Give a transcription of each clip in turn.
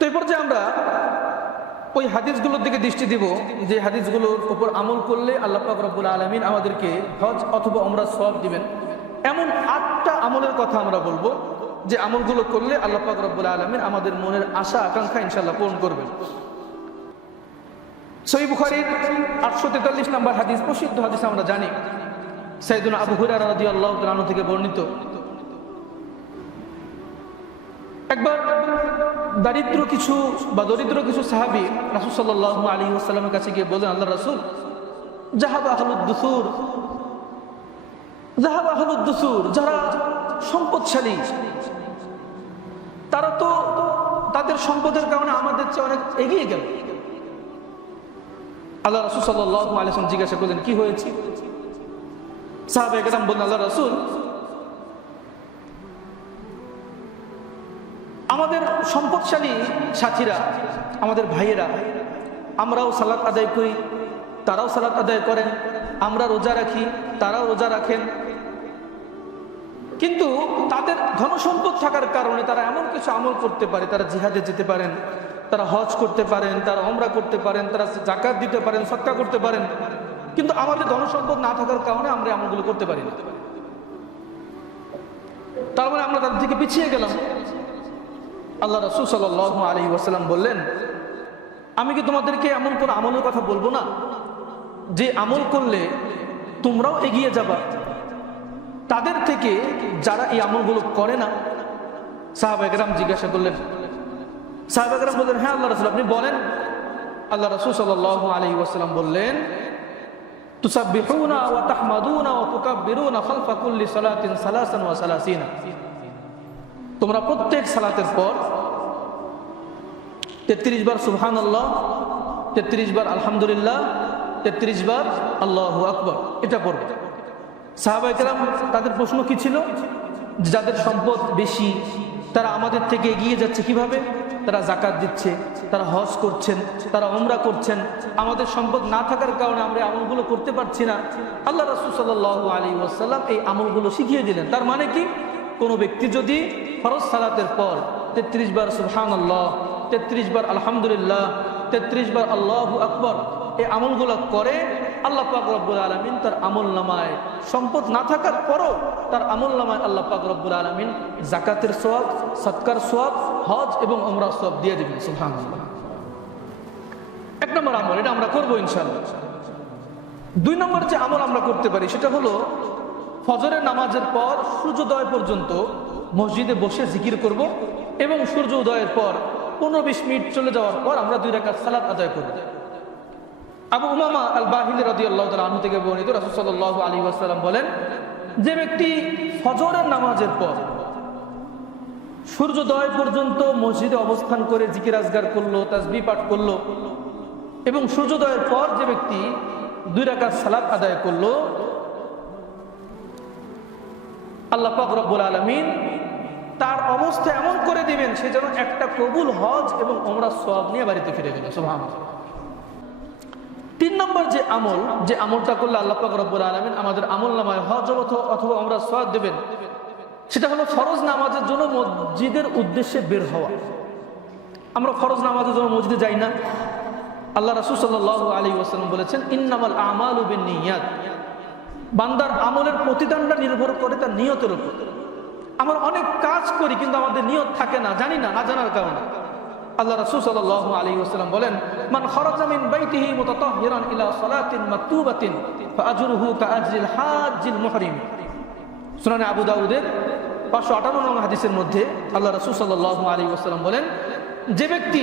তো এই পর্যায়ে আমরা ওই হাদিসগুলোর দিকে দৃষ্টি দিব যে হাদিসগুলোর উপর আমল করলে আল্লাহ পাক রব্বুল আলামিন আমাদেরকে হজ অথবা উমরা সওয়াব দিবেন। এমন 8টা আমলের কথা আমরা বলবো যে আমলগুলো করলে আল্লাহ পাক রব্বুল আলামিন আমাদের মনের আশা আকাঙ্ক্ষা ইনশাআল্লাহ পূরণ করবেন। সহিহ বুখারীর 843 নম্বর হাদিস, প্রসিদ্ধ হাদিস আমরা জানি, সাইয়েদুনা আবু হুরায়রা রাদিয়াল্লাহু তাআলা আনহু থেকে বর্ণিত। একবার দরিদ্র কিছু সাহাবী রাসূল সাল্লাল্লাহু আলাইহি ওয়াসাল্লামের কাছে গিয়ে বলেন, আল্লাহর রাসূল, যারা সম্পদশালী তারা তো তাদের সম্পদের কারণে আমাদের চেয়ে অনেক এগিয়ে গেল। আল্লাহ রাসূল সাল্লাল্লাহু আলাইহি ওয়াসাল্লাম জিজ্ঞাসা করলেন, কি হয়েছে? সাহাবায়ে কেরাম বললেন, আল্লাহর রাসূল, আমাদের সম্পদশালী সাথীরা, আমাদের ভাইয়েরা, আমরাও সালাত আদায় করি, তারাও সালাত আদায় করেন, আমরা রোজা রাখি, তারাও রোজা রাখেন, কিন্তু তাদের ধনসম্পদ থাকার কারণে তারা এমন কিছু আমল করতে পারে, তারা জিহাদে যেতে পারেন, তারা হজ করতে পারেন, তারা উমরা করতে পারেন, তারা যাকাত দিতে পারেন, সদকা করতে পারেন, কিন্তু আমাদের ধনসম্পদ না থাকার কারণে আমরা আমলগুলো করতে পারি না। তার মানে আমরা তাদের থেকে পিছিয়ে গেলাম। আল্লাহ রাসূল সাল্লাল্লাহু আলাইহি ওয়াসাল্লাম বললেন, আমি কি তোমাদেরকে এমন কোন আমলের কথা বলবো না যে আমল করলে তোমরাও এগিয়ে যাবা তাদের থেকে যারা এই আমলগুলো করে না? সাহাবায়ে কেরাম জিজ্ঞাসা করলেন, সাহাবায়ে কেরাম বললেন, হ্যাঁ আল্লাহ রাসূল, আপনি বলেন। আল্লাহ রাসূল সাল্লাল্লাহু আলাইহি ওয়াসাল্লাম বললেন, তুসাব্বিহুনা ওয়া তাহমাদুনা ওয়া তুকাব্বিরুনা খালফা কুল্লি সালাতিন সালাসান ওয়া সালাসিনা। তোমরা প্রত্যেক সালাতের পর 33 বার সুবহানাল্লাহ, 33 বার আলহামদুলিল্লাহ, 33 বার আল্লাহু আকবার, এটা পড়বে। সাহাবায়ে কেরাম তাদের প্রশ্ন কি ছিল? যাদের সম্পদ বেশি তারা আমাদের থেকে এগিয়ে যাচ্ছে কিভাবে? তারা যাকাত দিচ্ছে, তারা হজ করছেন, তারা উমরা করছেন, আমাদের সম্পদ না থাকার কারণে আমরা আমলগুলো করতে পারছি না। আল্লাহ রাসূল সাল্লাল্লাহু আলাইহি ওয়াসাল্লাম এই আমলগুলো শিখিয়ে দিলেন। তার মানে কি? কোনো ব্যক্তি যদি ফরজ সালাতের পর 33 বার সুবহানাল্লাহ, 33 বার আলহামদুলিল্লাহ, 33 বার আল্লাহু আকবার এই আমলগুলো করে, আল্লাহ পাক রব্বুল আলামিন তার আমলনামায় সম্পদ না থাকার পরও তার আমলনামায় আল্লাহ পাক রব্বুল আলামিন যাকাতের সওয়াব, সদকার সওয়াব, হজ এবং উমরার সওয়াব দিয়ে দিবেন। সুবহানাল্লাহ। 1 নম্বর আমল, এটা আমরা করব ইনশাআল্লাহ। 2 নম্বর যে আমল আমরা করতে পারি সেটা হলো ফজরের নামাজের পর সূর্যোদয় পর্যন্ত মসজিদে বসে জিকির করব এবং সূর্য উদয়ের পর 15-20 মিনিট চলে যাওয়ার পর আমরা 2 রাকাত সালাত আদায় করব। আবু উমামা আল বাহিলি রাদিয়াল্লাহু তাআলা আনহু থেকে বর্ণিত, রাসূল সাল্লাল্লাহু আলাইহি ওয়াসাল্লাম বলেন, যে ব্যক্তি ফজরের নামাজের পর সূর্যোদয় পর্যন্ত মসজিদে অবস্থান করে জিকির আজগার করলো, তাসবিহ পাঠ করলো এবং সূর্যোদয়ের পর যে ব্যক্তি 2 রাকাত সালাত আদায় করলো, আল্লাহ পাক রব্বুল আলামিন তার অবস্থা এমন করে দিবেন সে যেন একটা কবুল হজ এবং উমরার সওয়াব নিয়ে বাড়িতে ফিরে গেল। সুবহানাল্লাহ। 3 নম্বর যে আমলটা করলে আল্লাহ পাক রব্বুল আলামিন আমাদের আমলনামায় হজ অথবা উমরার সওয়াব দেবেন, সেটা হলো ফরজ নামাজের জন্য মসজিদের উদ্দেশ্যে বের হওয়া। আমরা ফরজ নামাজের জন্য মসজিদে যাই না। আল্লাহ রাসূল সাল্লাল্লাহু আলাইহি ওয়াসাল্লাম বলেছেন, ইন্নামাল আমালু বিন্নিয়াত। বান্দার আমলের প্রতিদানটা নির্ভর করে তার নিয়তের উপর। আমরা অনেক কাজ করি কিন্তু আমাদের নিয়ত থাকে না, জানি না, না জানার কারণে। আল্লাহ রাসূল সাল্লাল্লাহু আলাইহি ওয়াসাল্লাম বলেন, মান খারাজা মিন বাইতিহি মুতাতাহহিরান ইলা সালাতিন মাকতুবাতিন ফাআজরুহু কাআজরিল হাজ্জিল মুহরিম। সুনানে আবু দাউদের 558 নং হাদিসের মধ্যে আল্লাহ রাসূল সাল্লাল্লাহু আলাইহি ওয়াসাল্লাম বলেন, যে ব্যক্তি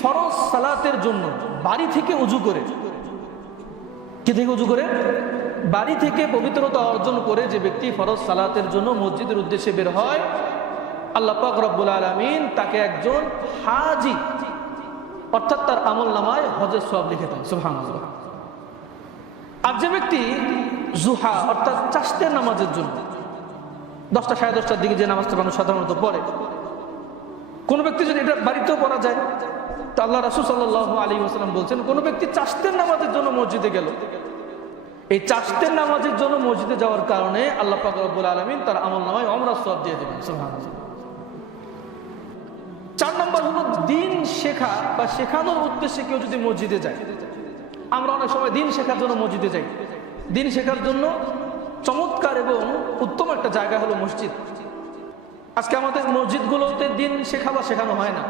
ফরজ সালাতের জন্য বাড়ি থেকে ওযু করে, কি থেকে ওযু করে? বাড়ি থেকে পবিত্রতা অর্জন করে যে ব্যক্তি ফরজ সালাতের জন্য মসজিদের উদ্দেশ্যে বের হয়, আল্লাহ পাক রব্বুল আলামিন তাকে একজন হাজি অর্থাৎ তার আমলনামায় হজের সওয়াব লিখে দেন। সুবহানাল্লাহ। আর যে ব্যক্তি জুহা অর্থাৎ চাষতের নামাজের জন্য 10টা সাড়ে 10টার দিকে যে নামাজটা মানুষ সাধারণত পড়ে, কোন ব্যক্তি যদি এটা বাড়িতেও পড়া যায়, তো আল্লাহ রাসূল সাল্লাল্লাহু আলাইহি ওয়াসাল্লাম বলছেন, কোন ব্যক্তি চাষতের নামাজের জন্য মসজিদে গেল, এই চাষতের নামাজের জন্য মসজিদে যাওয়ার কারণে আল্লাহ পাক রব্বুল আলামিন তার আমলনামায় উমরার সওয়াব দিয়ে দেবেন। সুবহানাল্লাহ। 4 নম্বর হলো দিন শেখা বা শেখানোর উদ্দেশ্যে কেউ যদি মসজিদে যায়, আমরা অনেক সময় দিন শেখার জন্য মসজিদে যাই। দিন শেখার জন্য চমৎকার এবং উত্তম একটা জায়গা হলো মসজিদ। আজকে আমাদের মসজিদগুলোতে দিন শেখা বা শেখানো হয় না।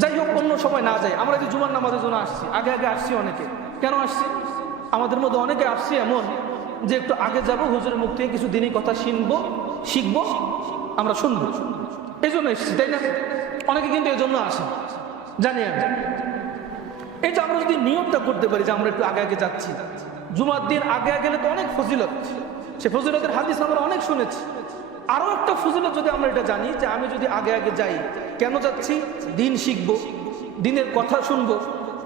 যাই হোক, অন্য সময় না যাই। আমরা যে জুমার নামাজের জন্য আসছি, আগে আগে আসছি অনেকে। কেন আসছি? আমাদের মধ্যে অনেকে আসছি এমন যে একটু আগে যাব, হুজুরের মুখ থেকে কিছু দিনই কথা শিখবো, আমরা শুনবো, এই জন্য এসছি, তাই না? অনেকে কিন্তু এই জন্য আসে, জানি আমি। এই যে আমরা যদি নিয়মটা করতে পারি যে আমরা একটু আগে আগে যাচ্ছি, জুমার দিন আগে আগে গেলে তো অনেক ফজিলত, সে ফজিলতের হাদিস আমরা অনেক শুনেছি। আরো একটা ফজিলত যদি আমরা এটা জানি যে আমি যদি আগে আগে যাই, কেন যাচ্ছি? দিন শিখবো, দিনের কথা শুনবো।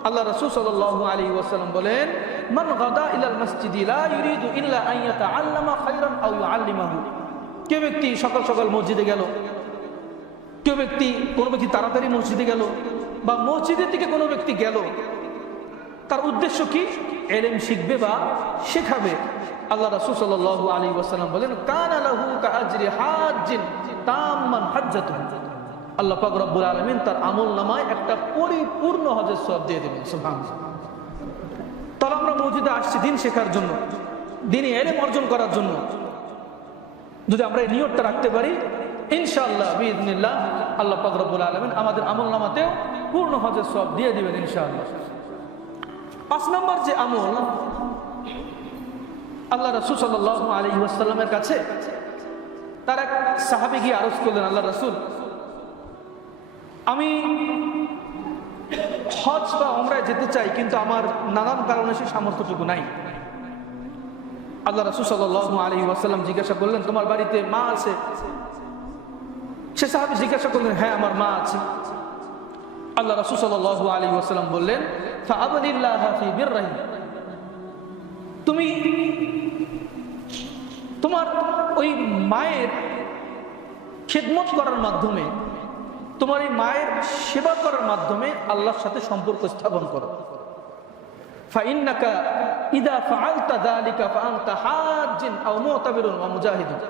আল্লাহ রাসূল সাল্লাল্লাহু আলাইহি ওয়াসাল্লাম বলেন, মান গাদা ইলাল মাসজিদি লা ইউরিদু ইল্লা আন ইয়াতাআল্লামা খায়রান আও ইউআল্লিমাহু। কেউ ব্যক্তি সকাল সকাল মসজিদে গেল, কোনো ব্যক্তি তাড়াতাড়ি মসজিদে গেল, বা মসজিদের দিকে কোনো ব্যক্তি গেল, তার উদ্দেশ্য কি? ইলম শিখবে বা শেখাবে। আল্লাহ রাসূল সাল্লাল্লাহু আলাইহি ওয়াসাল্লাম বলেন, কানা লাহু কাআজরি হাজ্জিন তাম্মান হাজ্জাতুহু। আল্লাহ পাক রব্বুল আলামিন তার আমলনামায় একটা পরিপূর্ণ হজের সওয়াব দিয়ে দেবেন। সুবহানাল্লাহ। তাহলে আমরা মসজিদে আসছি দিন শেখার জন্য, দিনে ইলম অর্জন করার জন্য। যদি আমরা এই নিয়তটা রাখতে পারি, ইনশাআল্লাহ বিইذنিল্লাহ আল্লাহ পাক রব্বুল আলামিন আমাদের আমলনামাতেও পূর্ণ হজের সওয়াব দিয়ে দিবেন ইনশাআল্লাহ। 5 নম্বর যে আমল, আল্লাহ রাসূল সাল্লাল্লাহু আলাইহি ওয়াসাল্লামের কাছে তার এক সাহাবী গিয়ে আরজ করলেন, আল্লাহ রাসূল, আমি হজ বা উমরায় যেতে চাই, কিন্তু আমার নানান কারণে সেই সামর্থ্যটুকু নাই। আল্লাহ রাসূল সাল্লাল্লাহু আলাইহি ওয়াসাল্লাম জিজ্ঞাসা করলেন, তোমার বাড়িতে মা আছে? সে সাহাবী জিজ্ঞাসা করলেন, হ্যাঁ, আমার মা আছে। আল্লাহ রাসূল সাল্লাল্লাহু আলাইহি ওয়াসাল্লাম বললেন, ফাআবদিল্লাহা ফি বিররিহি। তুমি তোমার ওই মায়ের খিদমত করার মাধ্যমে, তোমার এই মায়ের সেবা করার মাধ্যমে আল্লাহর সাথে সম্পর্ক স্থাপন করো। ফাইন্নাকা ইযা ফাআলতা যালিকা ফাআনতা হাজ্জিন আও মুতাবিরুন ওয়া মুজাহিদুন।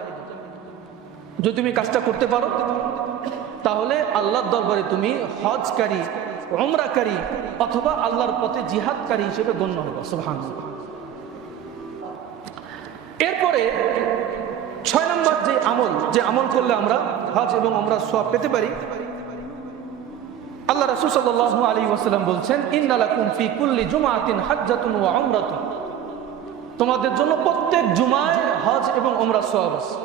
যদি তুমি কাজটা করতে পারো, তাহলে আল্লাহর দরবারে তুমি হজকারী, উমরাকারী অথবা আল্লাহর পথে জিহাদকারী হিসেবে গণ্য হবে। সুবহানাল্লাহ। এরপরে 6 নম্বর যে আমল করলে আমরা হজ এবং উমরার সওয়াব পেতে পারি, আল্লাহ রাসূল সাল্লাল্লাহু আলাইহি ওয়াসাল্লাম বলছেন, ইন্না লাকুম ফি কুল্লি জুমআতিন হাজ্জাতুন ওয়া উমরাতুন। তোমাদের জন্য প্রত্যেক জুমায় হজ এবং উমরার সওয়াব আছে।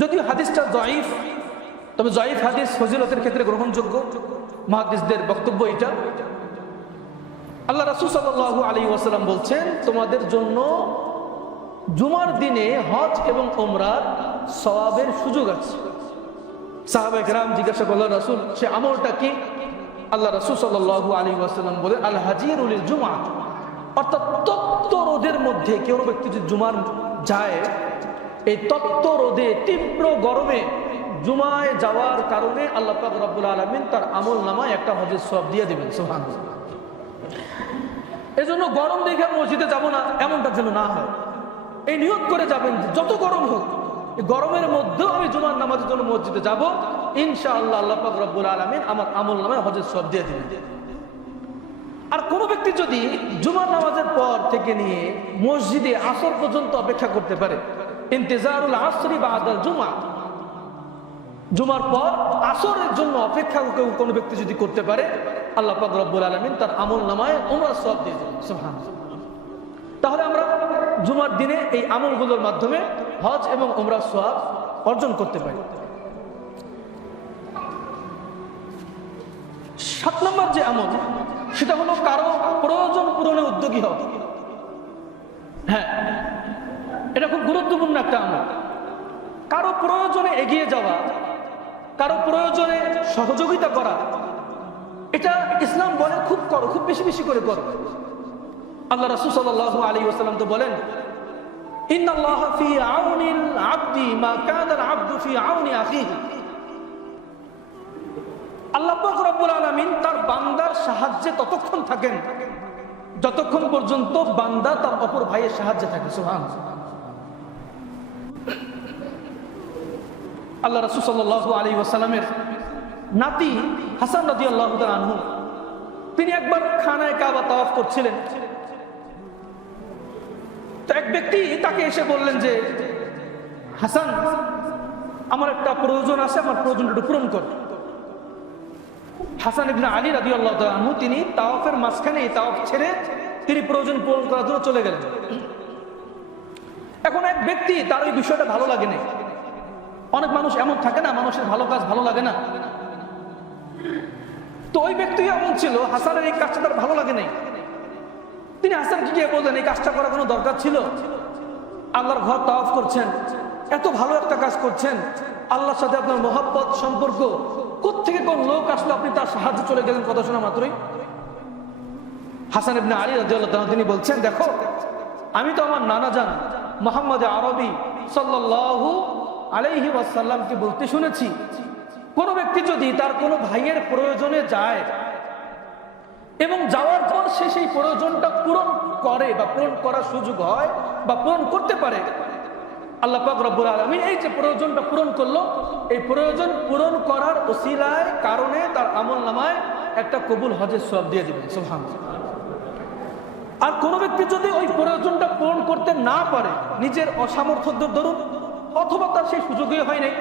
যদিও হাদিসটা যায়ীফ, তবে যায়ীফ হাদিস ফজিলতের ক্ষেত্রে গ্রহণযোগ্য, মুহাদ্দিসদের বক্তব্য এটা। আল্লাহ রাসূল সাল্লাল্লাহু আলাইহি ওয়াসাল্লাম বলছেন, তোমাদের জন্য জুমার দিনে হজ এবং উমরার সওয়াবের সুযোগ আছে। সাহাবায়ে কেরাম জিজ্ঞাসা করলেন, রাসূল, সে আমলটা কি? আল্লাহ রাসূল সাল্লাল্লাহু আলাইহি ওয়াসাল্লাম বলেন, আল হাজিরু লিল জুমআ। অর্থাৎ তপ্ত রোদের মধ্যে কেউ ব্যক্তি যদি জুমার যায়, এই তপ্ত রোদে, তীব্র গরমে জুমায় যাওয়ার কারণে আল্লাহ পাক রব্বুল আলামিন তার আমলনামায় একটা হজের সওয়াব দিয়ে দিবেন। সুবহানাল্লাহ। এজন্য গরম দেখে মসজিদে যাব না, এমনটা যেন না হয়। এই নিয়ত করে যাবেন, যত গরম হোক, গরমের মধ্যেও আমি জুমার নামাজের জন্য মসজিদে যাব, ইনশাআল্লাহ আল্লাহ পাক রব্বুল আলামিন আমার আমলনামায় হজের সওয়াব দিয়ে দিবেন। আর কোন ব্যক্তি যদি জুমার নামাজের পর থেকে নিয়ে মসজিদে আসর পর্যন্ত অপেক্ষা করতে পারে, ইন্তেজারুল আসরি বাদাল জুমা, জুমার পর আসরের জন্য অপেক্ষা কোন ব্যক্তি যদি করতে পারে, আল্লাহ পাক রব্বুল আলামিন তার আমলনামায় উমরার সওয়াব দিয়ে দিবেন। সুবহানাল্লাহ। তাহলে আমরা জুমার দিনে এই আমলগুলোর মাধ্যমে হজ এবং উমরার সওয়াব অর্জন করতে পারি। 7 নম্বর যে আমল, সেটা হলো কারো প্রয়োজন পূরণে উদ্যোগী হওয়া। হ্যাঁ, এটা খুব গুরুত্বপূর্ণ একটা আমল। কারো প্রয়োজনে এগিয়ে যাওয়া, কারো প্রয়োজনে সহযোগিতা করা, এটা ইসলাম বলে খুব করো, খুব বেশি বেশি করে করো। আল্লাহ রাসূল সাল্লাল্লাহু আলাইহি ওয়াসাল্লাম তো বলেন, ইন্নাল্লাহা ফি আউনিল আবদি মা কানাল আবদু ফি আউনি আখিহি। আল্লাহ পাক রব্বুল আলামিন তার বান্দার সাহায্যে ততক্ষণ থাকেন যতক্ষণ পর্যন্ত বান্দা তার অপর ভাইয়ের সাহায্যে থাকে। সুবহানাল্লাহ। আল্লাহ রাসূল সাল্লাল্লাহু আলাইহি ওয়াসাল্লামের নাতি হাসান রাদিয়াল্লাহু তাআলা আনহু তিনি একবার খানায় কাবা তাওয়াফ করছিলেন। তো এক ব্যক্তি তাকে এসে বললেন যে, হাসান, আমার একটা প্রয়োজন আছে, আমার প্রয়োজনটা একটু পূরণ কর। হাসান ইবনে আলী রাদিয়াল্লাহু তাআলা আনহু তিনি তাওয়াফের মাঝখানে তাওয়াফ ছেড়ে তিনি প্রয়োজন পূরণ করার জন্য চলে গেলেন। এখন এক ব্যক্তি তার ওই বিষয়টা ভালো লাগে না। অনেক মানুষ এমন থাকে না, মানুষের ভালো কাজ ভালো লাগে না। তো ওই ব্যক্তি এমন ছিল, হাসানের এই কাজটা তার ভালো লাগে নাই। তিনি হাসানকে গিয়ে বললেন, এই কাজটা করার কোনো দরকার ছিল? আল্লাহর ঘর তাওয়াফ করছেন, এত ভালো একটা কাজ করছেন, আল্লাহর সাথে আপনার মহব্বত সম্পর্ক, কোত্থেকে কোন লোক আসলে আপনি তার সাহায্যে চলে গেলেন কথা শোনা মাত্রই? হাসান ইবনে আলী রাদিয়াল্লাহু তাআলা তিনি বলছেন, দেখো, আমি তো আমার নানাজান মুহাম্মদ আরবি সাল্লাল্লাহু আলাইহি ওয়াসাল্লামকে বলতে শুনেছি, কোন ব্যক্তি যদি তার কোনো ভাইয়ের প্রয়োজনে যায় এবং যাওয়ার পর সে সেই প্রয়োজনটা পূরণ করে বা পূরণ করার সুযোগ হয় বা পূরণ করতে পারে, আল্লাহ পাক রব্বুল আলামিন এই যে প্রয়োজনটা পূরণ করলো, এই প্রয়োজন পূরণ করার ওসিলায় কারণে তার আমলনামায় একটা কবুল হজের সওয়াব দিয়ে দিবেন। সুবহানাল্লাহ। আর কোন ব্যক্তি যদি ওই প্রয়োজনটা পূরণ করতে না পারে, নিজের অসামর্থ্যের দরুন অথবা তার সেই সুযোগই হয় নাই,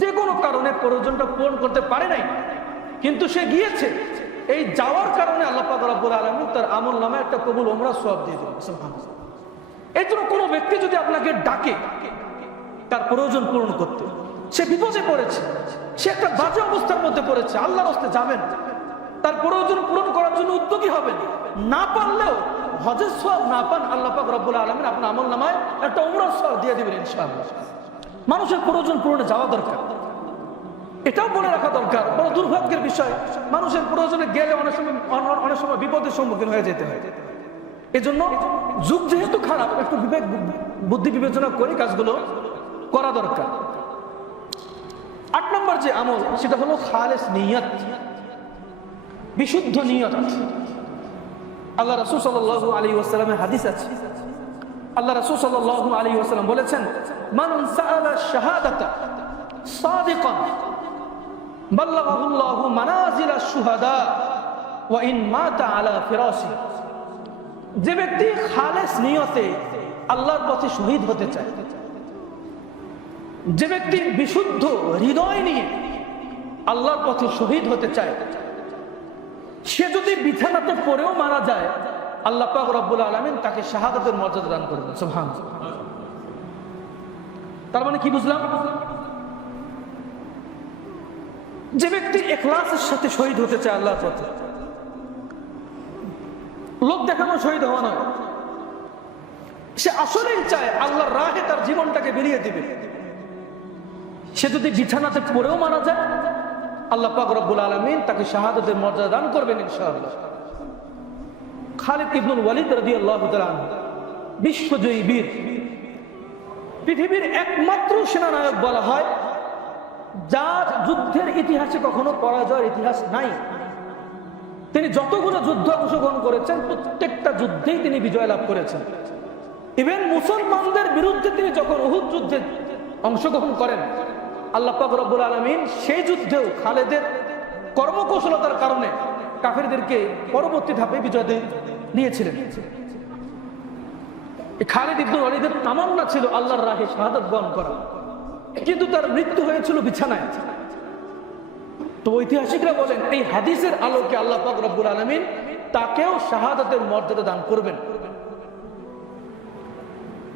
যে কোনো কারণে প্রয়োজনটা পূরণ করতে পারে নাই, কিন্তু সে গিয়েছে, এই যাওয়ার কারণে আল্লাহ পাক রব্বুল আলামিন তার আমলনামায় একটা কবুল উমরা সওয়াব দিয়ে দিবেন। সুবহানাল্লাহ। এই জন্য কোনো ব্যক্তি যদি আপনাকে ডাকে তার প্রয়োজন পূরণ করতে, সে বিপদে পড়েছে, সে একটা বাজে অবস্থার মধ্যে পড়েছে, আল্লাহর রাস্তে যাবেন, তার প্রয়োজন পূরণ করার জন্য উদ্যোগী হবেন, না পারলেও হজের সওয়াব না পান, আল্লাহ পাক রব্বুল আলামিন আপনার আমলনামায় একটা উমরার সওয়াব দিয়ে দিবেন ইনশাআল্লাহ। মানুষের প্রয়োজন পূরণে যাওয়া দরকার, এটাও মনে রাখা দরকার। বড় দুর্ভাগ্যের বিষয়, মানুষের প্রয়োজনে গেলে অনেক সময় বিপদের সম্মুখীন হয়ে যেতে হয়। এজন্য যুগ যেহেতু খারাপ, একটু বিবেক বুদ্ধি বিবেচনা করে কাজগুলো করা দরকার। 8 নম্বর যে আমল, সেটা হলো খালেস নিয়ত, বিশুদ্ধ নিয়ত। আল্লাহ রাসূল সাল্লাল্লাহু আলাইহি ওয়াসাল্লামের হাদিস আছে, আল্লাহ রাসূল সাল্লাল্লাহু আলাইহি ওয়াসাল্লাম বলেছেন, মান সাআলা শাহাদাতা সাদিকান বাল্লাগাহুল্লাহু মানাজিলাশ শুহাদা ওয়া ইন মাতা আলা ফিরাশি। যে ব্যক্তি খালেস নিয়তে আল্লাহর পথে শহীদ হতে চায়, যে ব্যক্তি বিশুদ্ধ হৃদয় নিয়ে আল্লাহর পথে শহীদ হতে চায়, সে যদি বিছানাতে পড়েও মারা যায়, আল্লাহ পাক রব্বুল আলামিন তাকে শাহাদাতের মর্যাদা দান করবেন। সুবহানাল্লাহ। তার মানে কি বুঝলাম? যে ব্যক্তি ইখলাসের সাথে শহীদ হতে চায় আল্লাহর পথে, লোক দেখানো শহীদ হওয়া নয়, সে আসলেই চায় আল্লাহর রাহে তার জীবনটাকে বিলিয়ে দিবে, সে যদি বিছানাতে পড়েও মারা যায়, আল্লাহ পাক রব্বুল আলামিন তাকে শাহাদাতের মর্যাদা দান করবেন ইনশাআল্লাহ। খালিদ ইবনুল ওয়ালিদ রাদিয়াল্লাহু তাআলা আনহু বিশ্বজয়ী বীর, পৃথিবীর একমাত্র সেনানায়ক বলা হয় যার যুদ্ধের ইতিহাসে কখনো পরাজয়ের ইতিহাস নাই। তিনি যতগুলো যুদ্ধ অংশগ্রহণ করেছেন, প্রত্যেকটা যুদ্ধেই তিনি বিজয় লাভ করেছেন। ইভেন মুসলমানদের বিরুদ্ধে তিনি যখন উহুদ যুদ্ধে অংশগ্রহণ করেন, আল্লাহ পাক রব্বুল আলামিন সেই যুদ্ধেও খালেদের কর্মকৌশলতার কারণে কাফেরদেরকে পরবর্তী ধাপে বিজয় দিয়েছিলেন। খালিদ ইবনুল ওয়ালিদের তামান্না ছিল আল্লাহর রাহে শাহাদাত বরণ করা, কিন্তু তার মৃত্যু হয়েছিল বিছানায়। তো ঐতিহাসিকরা বলেন, এই হাদিসের আলোকে আল্লাহ পাক রব্বুল আলামিন তাকেও শাহাদাতের মর্যাদা দান করবেন।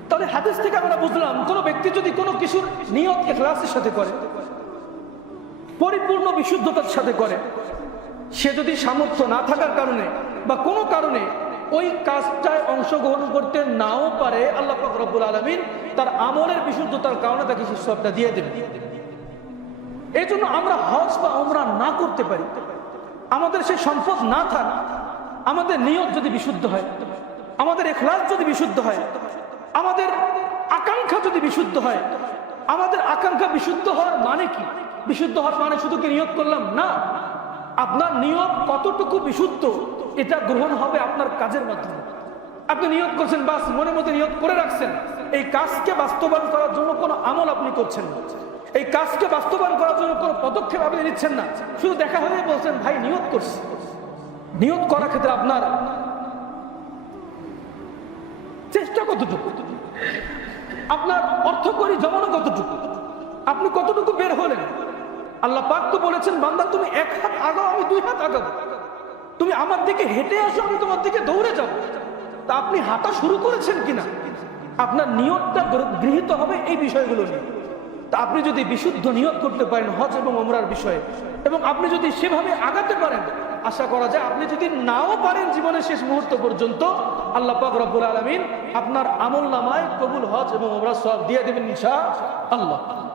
তাহলে হাদিস থেকে আমরা বুঝলাম, কোন ব্যক্তি যদি কোনো কিছুর নিয়ত ইখলাসের সাথে করে, পরিপূর্ণ বিশুদ্ধতার সাথে করে, সে যদি সামর্থ্য না থাকার কারণে বা কোনো কারণে ওই কাজটায় অংশগ্রহণ করতে নাও পারে, আল্লাহ পাক রব্বুল আলামিন তার আমলের বিশুদ্ধতার কারণে তাকে সেই সওয়াবটা দিয়ে দেবেন। এই জন্য আমরা হজ বা উমরা না করতে পারি, আমাদের সেই সম্পদ না থাক, আমাদের নিয়ত যদি বিশুদ্ধ হয়, আমাদের ইখলাস যদি বিশুদ্ধ হয়, আমাদের আকাঙ্ক্ষা যদি বিশুদ্ধ হয়। আমাদের আকাঙ্ক্ষা বিশুদ্ধ হওয়ার মানে কি? বিশুদ্ধ হওয়ার মানে শুধু কি নিয়ত করলাম না, আপনার নিয়ত কতটুকু বিশুদ্ধ এটা গ্রহণ হবে আপনার কাজের মাধ্যমে। আপনি নিয়ত করছেন, বাস মনের মধ্যে নিয়ত করে রাখছেন, এই কাজকে বাস্তবায়ন করার জন্য কোনো আমল আপনি করছেন না, এই কাজকে বাস্তবায়ন করার জন্য কোনো পদক্ষেপ আপনি নিচ্ছেন না, শুধু দেখা হলে বলছেন ভাই নিয়ত করছি। নিয়ত করার ক্ষেত্রে আপনার চেষ্টা কতটুকু, আপনার অর্থকরী জমানো কতটুকু, আপনি কতটুকু বের হলেন? আল্লাহ পাক তো বলেছেন বান্দা তুমি 1 হাত আগাও আমি 2 হাত আগাবো, তুমি আমার দিকে হেঁটে আসো আমি তোমার দিকে দৌড়ে যাব। তা আপনি হাঁটা শুরু করেছেন কিনা, আপনার নিয়তটা গৃহীত হবে এই বিষয়গুলো নিয়ে। তা আপনি যদি বিশুদ্ধ নিয়ত করতে পারেন হজ এবং ওমরার বিষয়ে, এবং আপনি যদি সেভাবে আগাতে পারেন, আশা করা যায় আপনি যদি নাও পারেন জীবনের শেষ মুহূর্ত পর্যন্ত, আল্লাহ পাক রব্বুল আলামিন আপনার আমলনামায় কবুল হজ এবং ওমরার সওয়াব দিয়ে দেবেন ইনশাআল্লাহ।